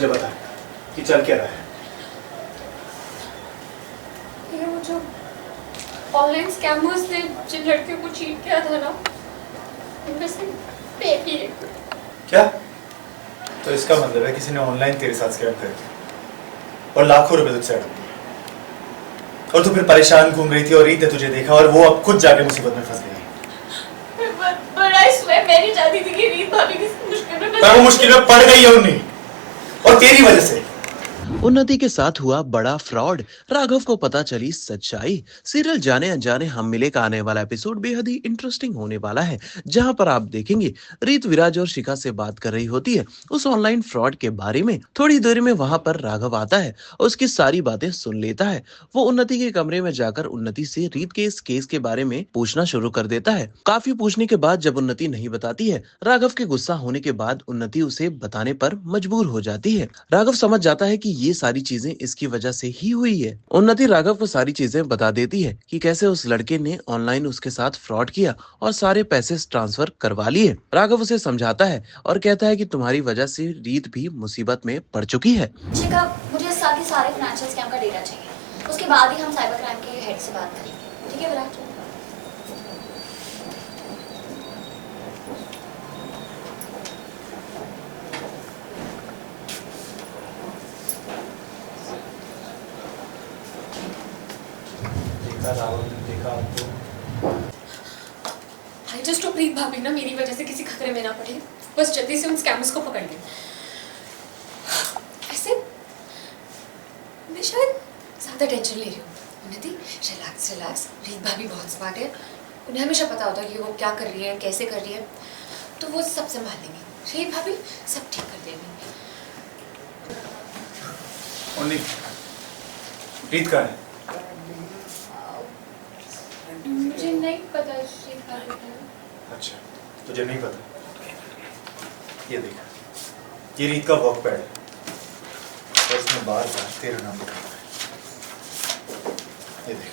मुझे बता कि चल क्या रहा है। ये वो जो ऑनलाइन स्कैमर्स ने जिन लड़कियों को चीट किया था ना, उनमें से बेबी है। क्या? तो इसका मतलब है किसी ने ऑनलाइन तेरे साथ स्कैम कर दिया और लाखों रुपए तुझसे हड़प लिए और तू फिर परेशान घूम रही थी और रीत ने तुझे देखा और वो अब खुद जाके मुसीबत में फंस गई। But I swear मैं नहीं चाहती थी कि रीत भाभी किसी मुश्किल में पर वो मुश्किल में पड़ गई है उन्हीं और तेरी वजह से। उन्नति के साथ हुआ बड़ा फ्रॉड, राघव को पता चली सच्चाई। सीरियल जाने अनजाने हम मिले का आने वाला एपिसोड बेहद ही इंटरेस्टिंग होने वाला है, जहां पर आप देखेंगे रीत विराज और शिखा से बात कर रही होती है उस ऑनलाइन फ्रॉड के बारे में। थोड़ी देर में वहां पर राघव आता है और उसकी सारी बातें सुन लेता है। वो उन्नति के कमरे में जाकर उन्नति से रीत के इस केस के बारे में पूछना शुरू कर देता है। काफी पूछने के बाद जब उन्नति नहीं बताती है, राघव के गुस्सा होने के बाद उन्नति उसे बताने पर मजबूर हो जाती है। राघव समझ जाता है कि ये सारी चीजें इसकी वजह से ही हुई है। उन्नति राघव को सारी चीजें बता देती है कि कैसे उस लड़के ने ऑनलाइन उसके साथ फ्रॉड किया और सारे पैसे ट्रांसफर करवा लिए। राघव उसे समझाता है और कहता है कि तुम्हारी वजह से रीत भी मुसीबत में पड़ चुकी है। शिखा, मुझे सारे फाइनेंशियल स्कैम का डेटा चाहिए, उसके बाद ही हम साइबर क्राइम के हेड से बात करेंगे, ठीक है विराट? I just hope रीत भाभी ना मेरी वजह से किसी खतरे में ना पड़े, बस जल्दी से उन स्कैमर्स को पकड़ लें। ऐसे मैं शायद ज़्यादा टेंशन ले रही हूँ। उन्नति, रिलैक्स। रीत भाभी बहुत स्मार्ट है, उन्हें हमेशा पता होता है कि वो क्या कर रही है, कैसे कर रही है, तो वो सब संभाल लेंगी। रीत भाभी सब ठीक कर देंगी। रीत कहाँ है? मुझे नहीं पता शिखा। अच्छा, तुझे नहीं पता? ये देख, ये रीत का वर्क पैड है और इसमें बार-बार तेरा नाम लिखा हुआ है। ये देख,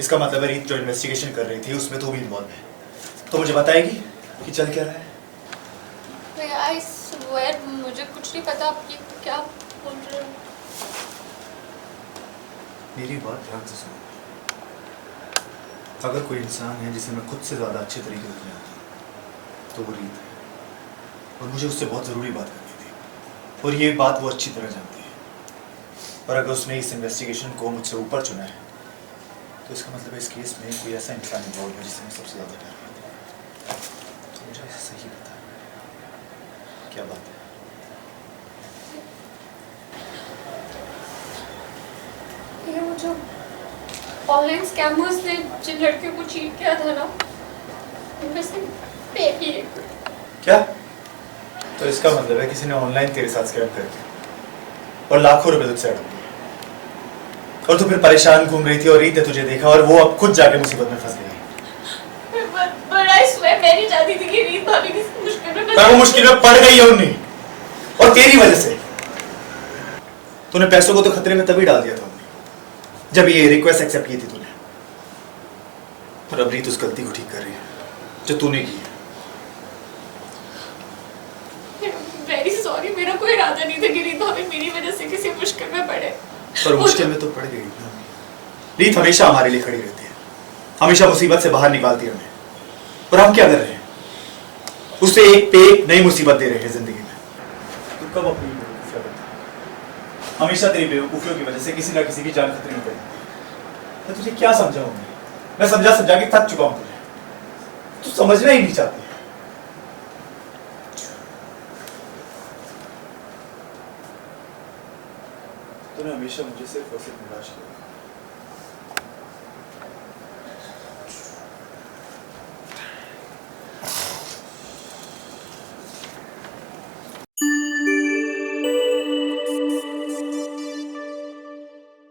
इसका मतलब है रीत जो इन्वेस्टिगेशन कर रही थी उसमें तू भी इन्वॉल्व है। तो मुझे बताएगी कि चल क्या रहा है? I swear मुझे कुछ नहीं पता, आप ये क्या बोल रहे हो? मेरी बात ध्यान से सुनो। अगर कोई इंसान है जिसे मैं खुद से ज़्यादा अच्छे तरीके से जानता हूँ तो वो रीत है और मुझे उससे बहुत ज़रूरी बात करनी थी और ये बात वो अच्छी तरह जानती है। और अगर उसने इस इन्वेस्टिगेशन को मुझसे ऊपर चुना है तो इसका मतलब है इस केस में कोई ऐसा इंसान इन्वॉल्व है जिसे मैं सबसे ज़्यादा प्यार करता हूँ। तो मुझे ऐसे सही बता, क्या बात है? ये वो जो ऑनलाइन स्कैमर्स ने जिन लड़कियों को चीट किया था ना, उनमें से बेबी है। क्या? तो इसका मतलब है किसी ने ऑनलाइन तेरे साथ स्कैम कर दिया और लाखों रुपए तुझसे हड़प लिए और तू फिर परेशान घूम रही थी और रीत ने तुझे देखा और वो अब खुद जाके मुसीबत में फंस गई। But I swear मैं नहीं चाहती थी कि रीत भाभी किसी मुश्किल में पर वो मुश्किल में पड़ गई है उन्हीं और तेरी वजह से। तूने पैसों को तो खतरे में तभी डाल दिया था जब ये रिक्वेस्ट एक्सेप्ट की थी तूने, और अब रीत उस गलती को ठीक कर रही है जो तूने की है। Very sorry, मेरा कोई इरादा नहीं था कि रीत भाभी मेरी वजह से किसी मुश्किल में पड़े। पर मुश्किल में तो पड़ गई ना। रीत हमेशा हमारे लिए खड़ी रहती है, हमेशा मुसीबत से बाहर निकालती है हमें, और हम क्या कर रहे हैं? उसे एक पे एक नई मुसीबत दे रहे हैं जिंदगी में। तू कब अपनी बेवकूफियां करता है? हमेशा तेरी बेवकूफियों की वजह से किसी ना किसी की जान खतरे में पड़ी। मैं तुझे क्या समझाऊं? मैं समझा के थक चुका हूं तुझे। तू समझना ही नहीं चाहती। तूने हमेशा मुझे सिर्फ और सिर्फ निराश किया।